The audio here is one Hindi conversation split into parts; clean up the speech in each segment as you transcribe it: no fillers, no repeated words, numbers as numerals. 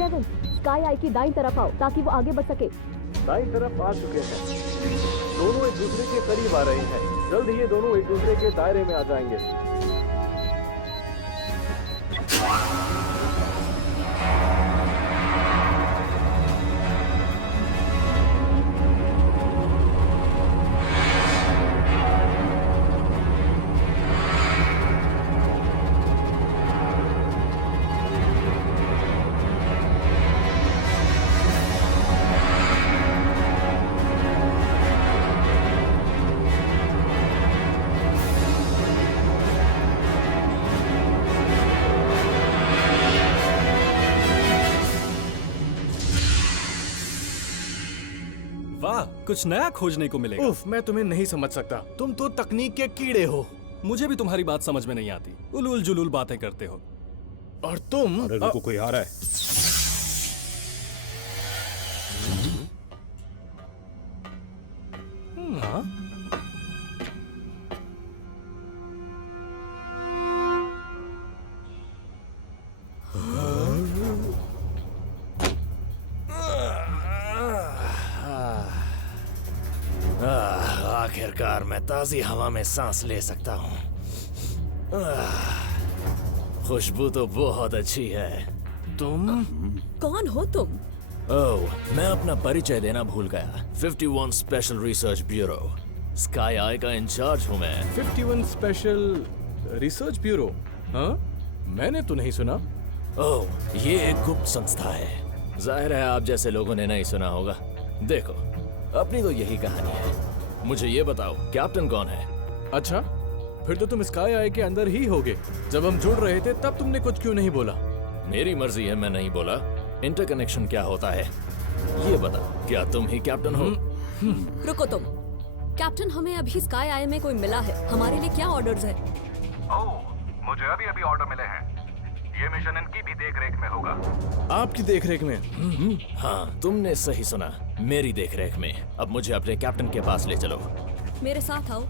केविन, स्काई आई की दाईं तरफ आओ ताकि वो आगे बढ़ सके। दाईं तरफ आ चुके हैं। दोनों एक दूसरे के करीब आ रहे हैं। जल्द ही ये दोनों एक दूसरे के दायरे में आ जाएंगे। वाह, कुछ नया खोजने को मिलेगा। उफ, मैं तुम्हें नहीं समझ सकता। तुम तो तकनीक के कीड़े हो। मुझे भी तुम्हारी बात समझ में नहीं आती। उलूल जुलूल बातें करते हो। और तुम अरे रुको, कोई आ रहा है। हाँ? आखिरकार मैं ताजी हवा में सांस ले सकता हूँ। खुशबू तो बहुत अच्छी है। तुम? कौन हो तुम? ओह, मैं अपना परिचय देना भूल गया। 51 स्पेशल रिसर्च ब्यूरो, स्काई आई का इंचार्ज हूँ मैं। 51 स्पेशल रिसर्च ब्यूरो? हाँ, मैंने तो नहीं सुना। ओह, ये एक गुप्त संस्था है। जाहिर है आप जैसे लोगों ने नहीं सुना होगा। देखो, अपनी तो यही कहानी है। मुझे ये बताओ, कैप्टन कौन है? अच्छा, फिर तो तुम स्काई आई के अंदर ही होगे। जब हम जुड़ रहे थे तब तुमने कुछ क्यों नहीं बोला? मेरी मर्जी है, मैं नहीं बोला। इंटरकनेक्शन क्या होता है ये बता। क्या तुम ही कैप्टन हो? रुको तुम। कैप्टन, हमें अभी स्काई आई में कोई मिला है। हमारे लिए क्या ऑर्डर्स है? ओह, मुझे अभी ऑर्डर मिले हैं। ये मिशन इनकी भी देखरेख में होगा। आपकी देखरेख में? हाँ, तुमने सही सुना, मेरी देखरेख में। अब मुझे अपने कैप्टन के पास ले चलो। मेरे साथ आओ।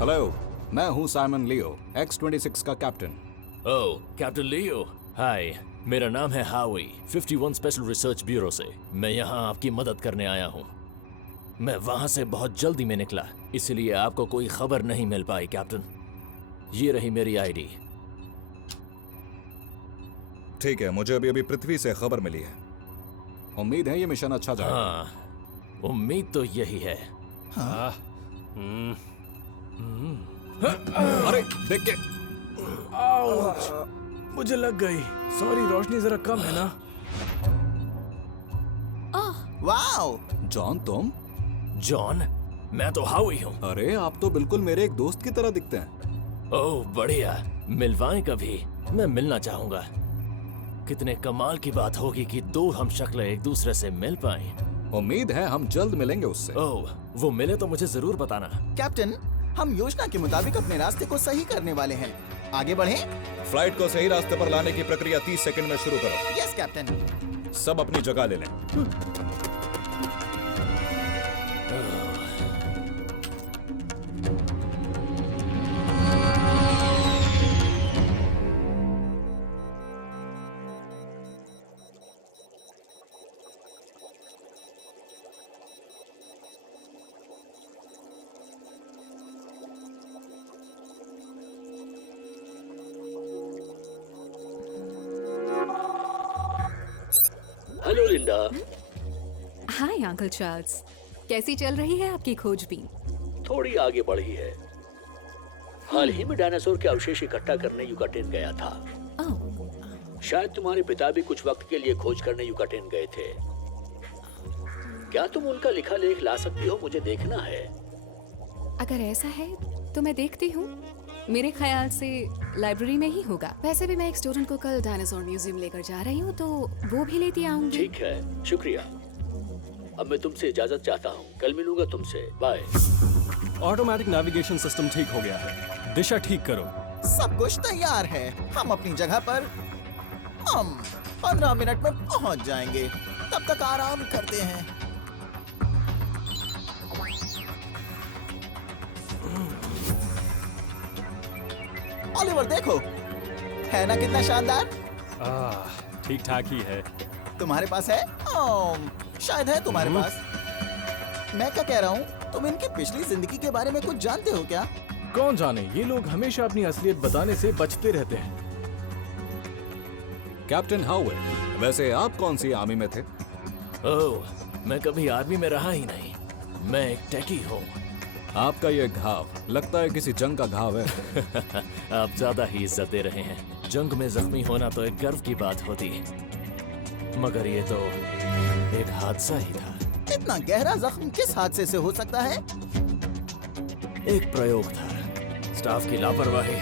हेलो, मैं हूँ साइमन लियो, X-26 का कैप्टन। ओह, कैप्टन लियो। हाय, मेरा नाम है हावी, 51 स्पेशल रिसर्च ब्यूरो से। मैं यहाँ आपकी मदद करने आया हूँ। मैं वहाँ से बहुत जल्दी में निकला, इसलिए आपको कोई खबर नहीं मिल पाई कैप्टन। ये रही मेरी आईडी। ठीक है, मुझे अभी पृथ्वी से खबर मिली है। उम्मीद है ये मिशन अच्छा जाएगा। हाँ, उम्मीद तो यही है। अरे देख के। आउच, मुझे लग गई। सॉरी, रोशनी जरा कम है ना। वाओ, जॉन, तुम? जॉन, मैं तो हावी हूँ। अरे आप तो बिल्कुल मेरे एक दोस्त की तरह दिखते हैं। ओह बढ़िया, मिलवाएं कभी, मैं मिलना चाहूंगा। कितने कमाल की बात होगी कि दो हम शक्लें एक दूसरे से मिल पाएं। उम्मीद है हम जल्द मिलेंगे उससे। ओह, वो मिले तो मुझे जरूर बताना। कैप्टन, हम योजना के मुताबिक अपने रास्ते को सही करने वाले हैं। आगे बढ़ें? फ्लाइट को सही रास्ते पर लाने की प्रक्रिया 30 सेकंड में शुरू करो। Yes captain. सब अपनी जगह ले लें। Hello Linda. Hi uncle Charles, कैसी चल रही है आपकी खोजबीन? थोड़ी आगे बढ़ी है। हाल ही में डायनासोर के अवशेष इकट्ठा करने युकाटेन गया था। ओह, शायद तुम्हारे पिता भी कुछ वक्त के लिए खोज करने युकाटेन गए थे। क्या तुम उनका लिखा लेख ला सकती हो? मुझे देखना है। अगर ऐसा है तो मैं देखती हूँ। मेरे ख्याल से लाइब्रेरी में ही होगा। वैसे भी मैं एक स्टूडेंट को कल डायनासोर म्यूजियम लेकर जा रही हूँ, तो वो भी लेती आऊंगी। ठीक है, शुक्रिया। अब मैं तुमसे इजाजत चाहता हूँ। कल मिलूंगा तुमसे। बाय। ऑटोमेटिक नेविगेशन सिस्टम ठीक हो गया है। दिशा ठीक करो। सब कुछ तैयार है। हम अपनी जगह पर हम 15 मिनट में पहुंच जाएंगे। तब तक आराम करते हैं। ओलिवर देखो, है ना कितना शानदार? ठीक ठाक ही है। तुम्हारे पास है? शायद है तुम्हारे पास। मैं क्या कह रहा हूँ, तुम इनकी पिछली जिंदगी के बारे में कुछ जानते हो क्या? कौन जाने, ये लोग हमेशा अपनी असलियत बताने से बचते रहते हैं। कैप्टन हाउवे, वैसे आप कौन सी आर्मी में थे? ओह, मैं कभी आर्मी में रहा ही नहीं। मैं एक टेकी हूँ। आपका ये घाव लगता है किसी जंग का घाव है। आप ज्यादा ही इज्जत दे रहे हैं। जंग में जख्मी होना तो एक गर्व की बात होती है, मगर ये तो एक हादसा ही था। इतना गहरा जख्म किस हादसे से हो सकता है? एक प्रयोग था, स्टाफ की लापरवाही,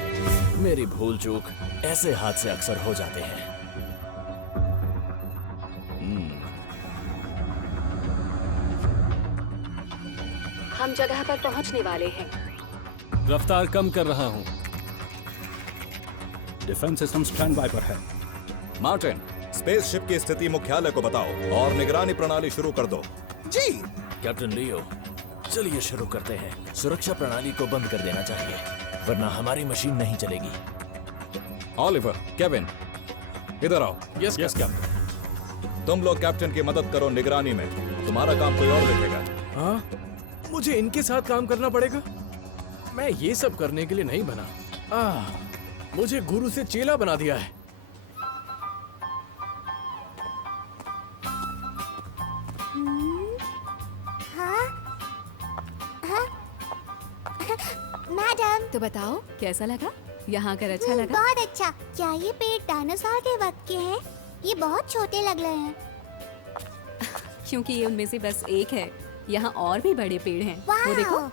मेरी भूल चूक, ऐसे हादसे अक्सर हो जाते हैं। हम जगह पर पहुंचने वाले हैं। रफ्तार कम कर रहा हूँ। डिफेंस सिस्टम स्टैंड बाय पर है। मार्टिन, स्पेसशिप की स्थिति मुख्यालय को बताओ और निगरानी प्रणाली शुरू कर दो। जी। कैप्टन लियो, चलिए शुरू करते हैं। सुरक्षा प्रणाली को बंद कर देना चाहिए, वरना हमारी मशीन नहीं चलेगी। ऑलिवर, केविन, इधर आओ। Yes captain. तुम लोग कैप्टन की मदद करो निगरानी में, तुम्हारा काम कोई और देखेगा। हाँ, मुझे इनके साथ काम करना पड़ेगा? मैं ये सब करने के लिए नहीं बना। मुझे गुरु से चेला बना दिया है। मैडम, तो बताओ कैसा लगा? यहाँ आकर अच्छा लगा? बहुत अच्छा। क्या ये पेड़ डायनासोर के वक्त के हैं? ये बहुत छोटे लग रहे हैं। क्योंकि ये उनमें से बस एक है। यहाँ और भी बड़े पेड़ हैं। वो देखो। वाह!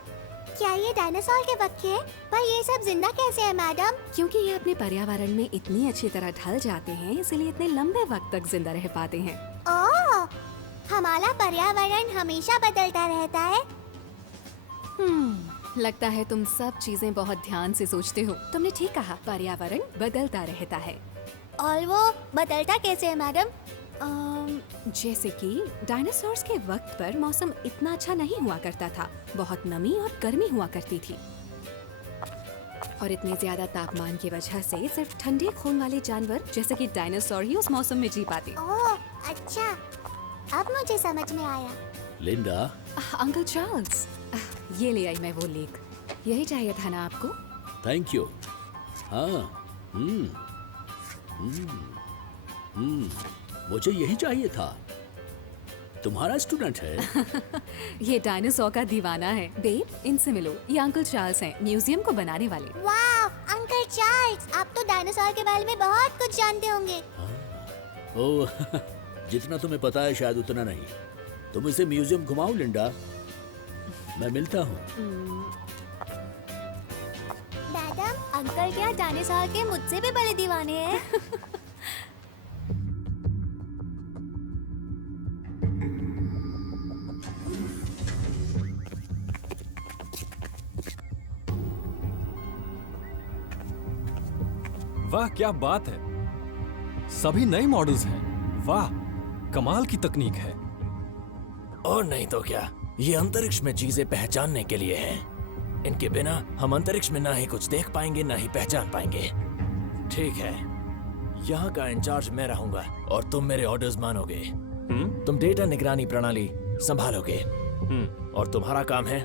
क्या ये डायनासोर के वक्त के हैं? पर ये सब जिंदा कैसे है मैडम? क्योंकि ये अपने पर्यावरण में इतनी अच्छी तरह ढल जाते हैं, इसलिए इतने लंबे वक्त तक जिंदा रह पाते हैं। ओह, हमारा पर्यावरण हमेशा बदलता रहता है। लगता है तुम सब चीजें बहुत ध्यान से सोचते हो। तुमने ठीक कहा, पर्यावरण बदलता रहता है। और वो बदलता कैसे है मैडम? जैसे कि डायनासोर्स के वक्त पर मौसम इतना अच्छा नहीं हुआ करता था। बहुत नमी और गर्मी हुआ करती थी, और इतने ज्यादा तापमान की वजह से सिर्फ ठंडे खून वाले जानवर जैसे कि डायनासोर ही उस मौसम में जी पाते। ओह, अच्छा, अब मुझे समझ में आया। लिंडा, अंकल चार्ल्स, ये ले आई मैं वो लेख। यही चाहिए था ना आपको? Thank you. हाँ, मुझे यही चाहिए था। तुम्हारा स्टूडेंट है? ये डायनासोर का दीवाना है। बेब, इनसे मिलो। ये अंकल चार्ल्स हैं, म्यूजियम को बनाने वाले। वाह, अंकल चार्ल्स, आप तो डायनासोर के बारे में बहुत कुछ जानते होंगे। ओह, जितना तुम्हें पता है शायद उतना नहीं। तुम इसे म्यूजियम घुमाओ लिंडा, मैं मिलता हूँ। मैडम, अंकल क्या डायनासोर के मुझसे भी बड़े दीवाने हैं? वाह क्या बात है, सभी नए मॉडल्स हैं। वाह, कमाल की तकनीक है। और नहीं तो क्या, ये अंतरिक्ष में चीजें पहचानने के लिए हैं। इनके बिना हम अंतरिक्ष में ना ही कुछ देख पाएंगे ना ही पहचान पाएंगे। ठीक है, यहाँ का इंचार्ज मैं रहूंगा और तुम मेरे ऑर्डर्स मानोगे। तुम डेटा निगरानी प्रणाली संभालोगे और तुम्हारा काम है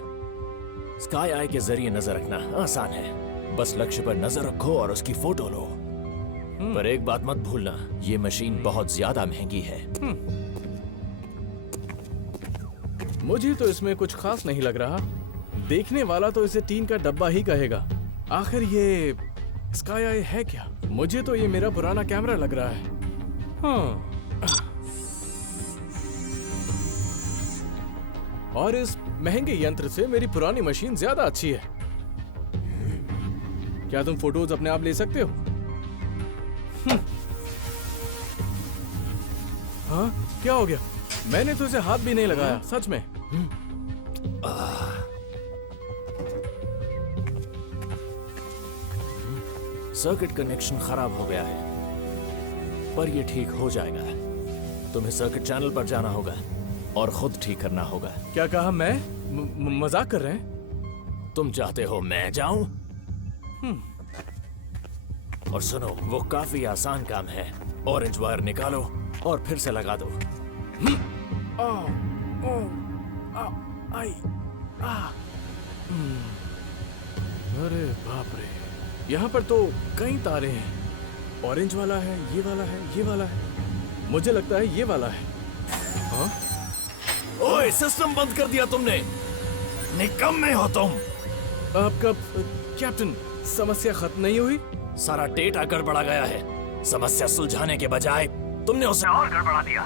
स्काई आई के जरिए नजर रखना। आसान है, बस लक्ष्य पर नजर रखो और उसकी फोटो लो। पर एक बात मत भूलना, ये मशीन बहुत ज्यादा महंगी है। मुझे तो इसमें कुछ खास नहीं लग रहा। देखने वाला तो इसे टीन का डब्बा ही कहेगा। आखिर ये स्काई आई है क्या? मुझे तो ये मेरा पुराना कैमरा लग रहा है। हाँ। और इस महंगे यंत्र से मेरी पुरानी मशीन ज्यादा अच्छी है। क्या तुम फोटोज अपने आप ले सकते हो? हाँ, क्या हो गया? मैंने तो इसे हाथ भी नहीं लगाया, सच में। सर्किट कनेक्शन खराब हो गया है, पर ये ठीक हो जाएगा। तुम्हें सर्किट चैनल पर जाना होगा और खुद ठीक करना होगा। क्या कहा? मैं मजाक कर रहे हैं? तुम चाहते हो मैं जाऊं? और सुनो, वो काफी आसान काम है। ऑरेंज वायर निकालो और फिर से लगा दो। आई अरे बाप रे, यहाँ पर तो कई तारे हैं। ऑरेंज वाला है, ये वाला है, ये वाला है। मुझे लगता है ये वाला है। हाँ? ओए, सिस्टम बंद कर दिया तुमने। निकम्मे हो तुम। आपका कैप्टन, समस्या खत्म नहीं हुई? सारा डेटा गड़बड़ा गया है। समस्या सुलझाने के बजाय तुमने उसे और गड़बड़ा दिया।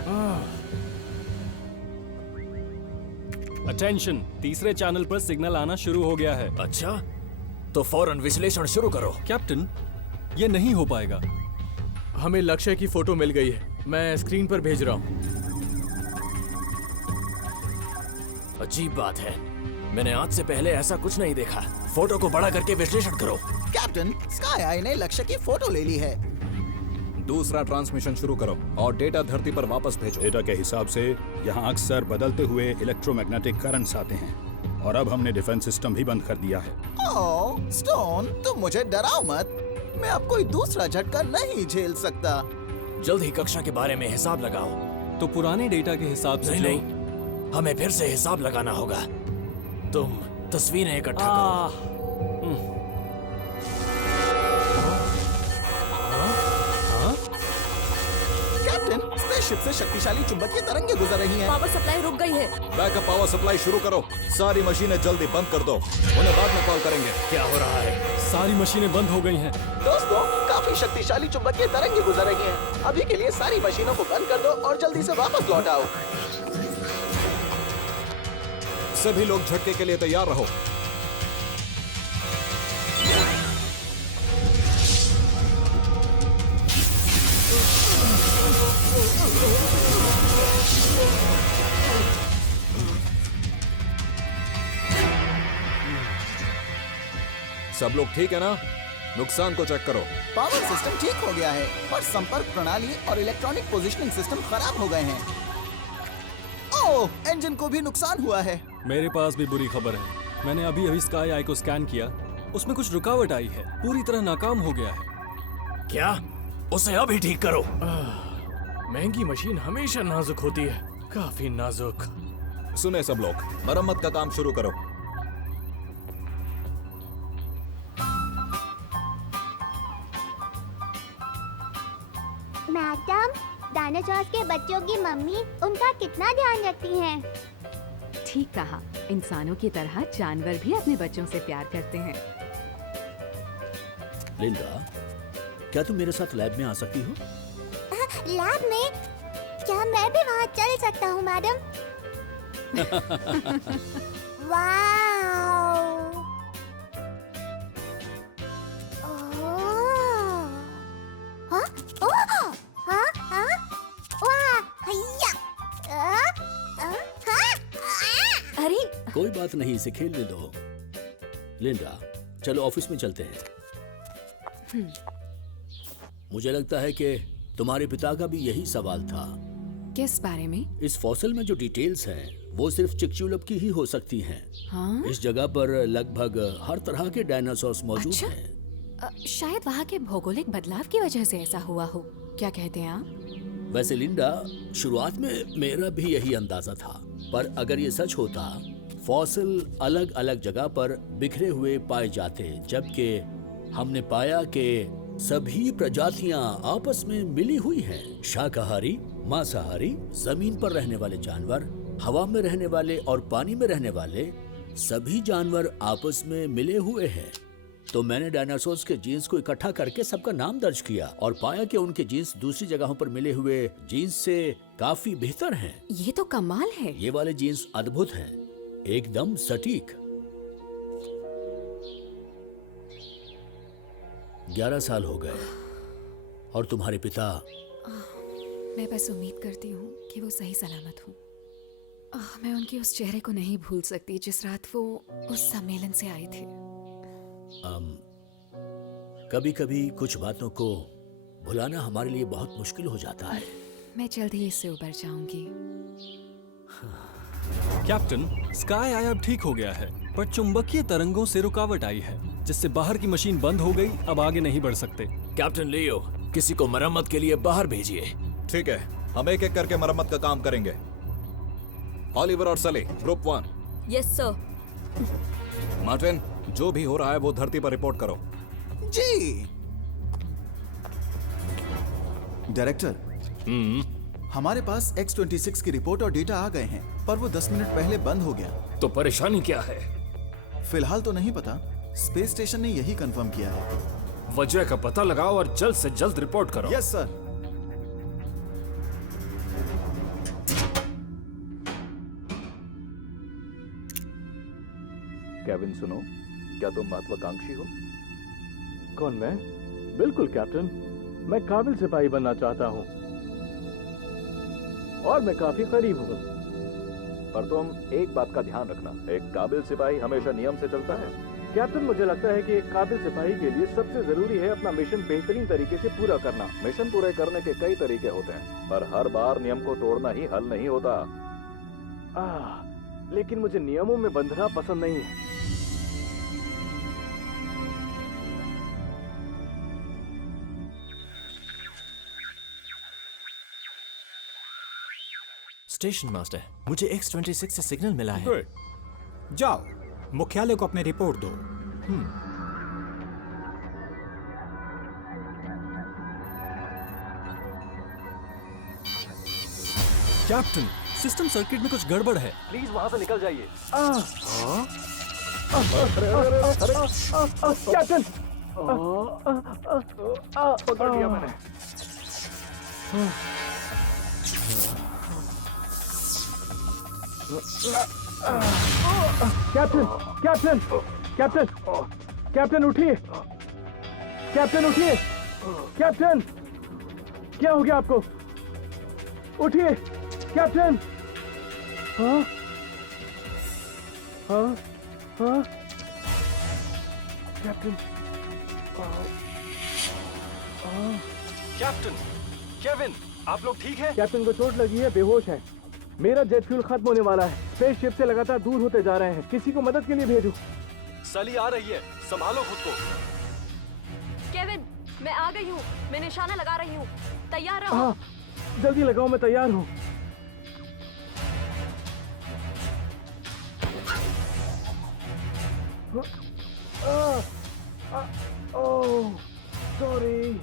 अटेंशन, तीसरे चैनल पर सिग्नल आना शुरू हो गया है। अच्छा, तो फौरन विश्लेषण शुरू करो। कैप्टन, ये नहीं हो पाएगा। हमें लक्ष्य की फोटो मिल गई है, मैं स्क्रीन पर भेज रहा हूँ। अजीब बात है, मैंने आज से पहले ऐसा कुछ नहीं देखा। फोटो को बड़ा करके विश्लेषण करो। कैप्टन, स्काई आई ने लक्ष्य की फोटो ले ली है। दूसरा ट्रांसमिशन शुरू करो और डेटा धरती पर वापस भेजो। डेटा के हिसाब से यहाँ अक्सर बदलते हुए इलेक्ट्रोमैग्नेटिक करंट्स आते हैं और अब हमने डिफेंस सिस्टम भी बंद कर दिया है। ओह, स्टोन, तुम मुझे डराओ मत। मैं अब कोई दूसरा झटका नहीं झेल सकता। जल्द ही कक्षा के बारे में हिसाब लगाओ। तो पुराने डेटा के हिसाब से नहीं, हमें फिर से हिसाब लगाना होगा। तुम तस्वीरें इकट्ठा करो। कैप्टन, स्पेसशिप से शक्तिशाली चुंबकीय तरंगे गुजर रही हैं। पावर सप्लाई रुक गई है। बैकअप पावर सप्लाई शुरू करो। सारी मशीनें जल्दी बंद कर दो, उन्हें बाद में कॉल करेंगे। क्या हो रहा है? सारी मशीनें बंद हो गई हैं। दोस्तों, काफी शक्तिशाली चुंबकीय तरंगे गुजर रही हैं। अभी के लिए सारी मशीनों को बंद कर दो और जल्दी से वापस लौट आओ। सभी लोग झटके के लिए तैयार रहो। सब लोग ठीक है ना? नुकसान को चेक करो। पावर सिस्टम ठीक हो गया है, पर संपर्क प्रणाली और इलेक्ट्रॉनिक पोजिशनिंग सिस्टम खराब हो गए हैं। ओह, इंजन को भी नुकसान हुआ है। मेरे पास भी बुरी खबर है। मैंने अभी स्काई आई को स्कैन किया, उसमें कुछ रुकावट आई है, पूरी तरह नाकाम हो गया है। क्या? उसे अभी ठीक करो। महंगी मशीन हमेशा नाजुक होती है, काफी नाजुक। सुने सब लोग, मरम्मत का काम शुरू करो। मैडम, डायनासोर्स के बच्चों की मम्मी उनका कितना ध्यान रखती हैं। ठीक कहा, इंसानों की तरह जानवर भी अपने बच्चों से प्यार करते हैं। लिंडा, क्या तुम मेरे साथ लैब में आ सकती हो? लैब में? क्या मैं भी वहाँ चल सकता हूँ मैडम? वाओ! ओह! हाँ? ओह! हाँ? हाँ? वाह! हैया! हाँ? अरे, कोई बात नहीं, इसे खेलने दो। लिंडा, चलो ऑफिस में चलते हैं। मुझे लगता है कि तुम्हारे पिता का भी यही सवाल था। किस बारे में? इस फॉसिल में जो डिटेल्स हैं, वो सिर्फ चिकचुलप की ही हो सकती हैं। हाँ? इस जगह पर लगभग हर तरह के डायनासोर्स मौजूद अच्छा? हैं। शायद वहाँ के भौगोलिक बदलाव की वजह से ऐसा हुआ हो। क्या कहते हैं आप? वैसे लिंडा, शुरुआत में मेरा भी यही अंदाजा था, पर अगर ये सच होता, फॉसिल अलग अलग जगह पर बिखरे हुए पाए जाते, जबकि हमने पाया कि सभी प्रजातियां आपस में मिली हुई हैं। शाकाहारी, मांसाहारी, जमीन पर रहने वाले जानवर, हवा में रहने वाले और पानी में रहने वाले, सभी जानवर आपस में मिले हुए हैं। तो मैंने डायनासोर्स के जीन्स को इकट्ठा करके सबका नाम दर्ज किया और पाया कि उनके जीन्स दूसरी जगहों पर मिले हुए जीन्स से काफी बेहतर हैं। ये तो कमाल है। ये वाले जीन्स अद्भुत हैं, एकदम सटीक। 11 साल हो गए और तुम्हारे पिता? मैं बस उम्मीद करती हूँ कि वो सही सलामत हो। मैं उनके उस चेहरे को नहीं भूल सकती जिस रात वो उस सम्मेलन से आए थे। कभी कभी कुछ बातों को भुलाना हमारे लिए बहुत मुश्किल हो जाता है। मैं जल्द ही इससे उबर जाऊंगी। कैप्टन, स्काई आई अब ठीक हो गया है, पर चुंबकीय तरंगों से रुकावट आई है। जिससे बाहर की मशीन बंद हो गई, अब आगे नहीं बढ़ सकते। कैप्टन लियो, किसी को मरम्मत के लिए बाहर भेजिए। ठीक है, हम एक एक करके मरम्मत का काम करेंगे। ऑलिवर और सली, ग्रुप 1। Yes sir. मार्टिन, जो भी हो रहा है वो धरती पर रिपोर्ट करो। जी। डायरेक्टर, हमारे पास X-26 की रिपोर्ट और डेटा आ गए हैं, पर वो 10 मिनट पहले बंद हो गया। तो परेशानी क्या है? फिलहाल तो नहीं पता, स्पेस स्टेशन ने यही कंफर्म किया है। वजह का पता लगाओ और जल्द से जल्द रिपोर्ट करो। Yes sir. केविन सुनो, क्या तुम महत्वाकांक्षी हो? कौन, मैं? बिल्कुल कैप्टन, मैं काबिल सिपाही बनना चाहता हूँ और मैं काफी करीब हूँ। पर तुम एक बात का ध्यान रखना, एक काबिल सिपाही हमेशा नियम से चलता है। कैप्टन, मुझे लगता है कि एक काबिल सिपाही के लिए सबसे जरूरी है अपना मिशन बेहतरीन तरीके से पूरा करना। मिशन पूरे करने के कई तरीके होते हैं, पर हर बार नियम को तोड़ना ही हल नहीं होता। लेकिन मुझे नियमों में बंधना पसंद नहीं है। स्टेशन मास्टर, मुझे X-26 से सिग्नल मिला है। गुड, जाओ मुख्यालय को अपनी रिपोर्ट दो। कैप्टन, सिस्टम सर्किट में कुछ गड़बड़ है। प्लीज वहां से निकल जाइए। कैप्टन, पकड़ लिया मैंने। कैप्टन, कैप्टन, कैप्टन, कैप्टन उठिए, कैप्टन उठिए, कैप्टन, क्या हो गया आपको? उठिए कैप्टन। हाँ हाँ हाँ कैप्टन। कैप्टन, केविन, आप लोग ठीक हैं? कैप्टन को चोट लगी है, बेहोश है। मेरा जेट फ्यूल खत्म होने वाला है। स्पेसशिप से लगातार दूर होते जा रहे हैं। किसी को मदद के लिए भेजो। सली आ रही है, संभालो खुद को। केविन, मैं आ गई हूँ। मैं निशाना लगा रही हूँ। तैयार रहो। हाँ, जल्दी लगाओ, मैं तैयार हूँ। ओह, सॉरी।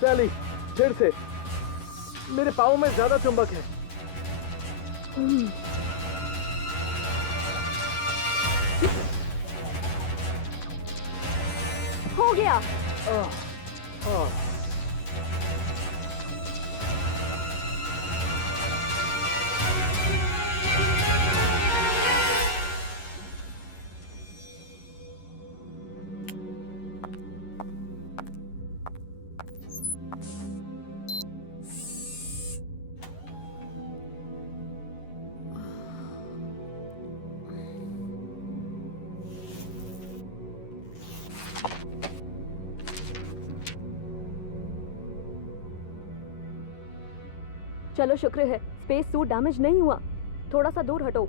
सैली, फिर से। मेरे पाँव में ज्यादा चुंबक है। हो गया। चलो, शुक्र है स्पेस सूट डैमेज नहीं हुआ। थोड़ा सा दूर हटो।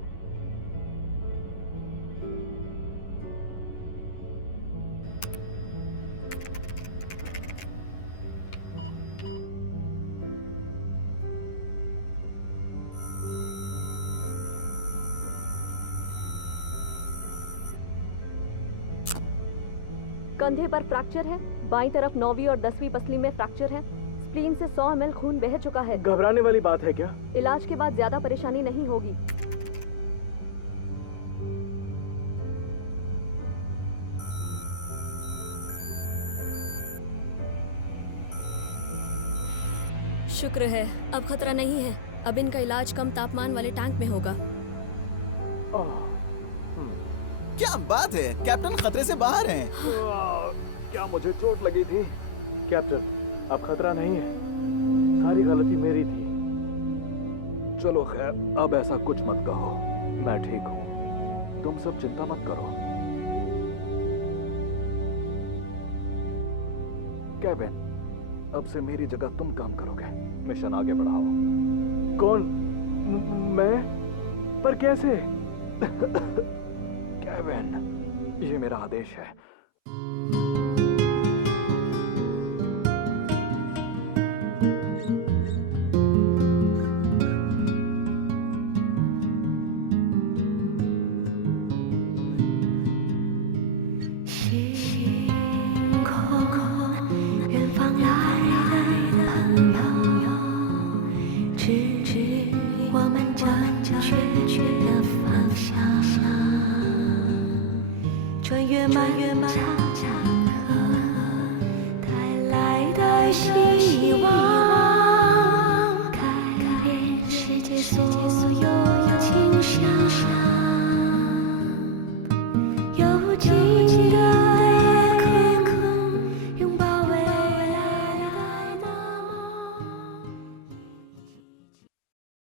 कंधे पर फ्रैक्चर है। बाईं तरफ 9वीं और 10वीं पसली में फ्रैक्चर है। स्प्लीन से 100 ml खून बह चुका है। घबराने वाली बात है क्या? इलाज के बाद ज्यादा परेशानी नहीं होगी। शुक्र है, अब खतरा नहीं है। अब इनका इलाज कम तापमान वाले टैंक में होगा। क्या बात है, कैप्टन खतरे से बाहर हैं। क्या मुझे चोट लगी थी? कैप्टन, अब खतरा नहीं है। सारी गलती मेरी थी। चलो खैर, अब ऐसा कुछ मत कहो। मैं ठीक हूँ, तुम सब चिंता मत करो। केविन, अब से मेरी जगह तुम काम करोगे। मिशन आगे बढ़ाओ। कौन? मैं? पर कैसे? केविन, ये मेरा आदेश है।穿越漫长长河，带来的希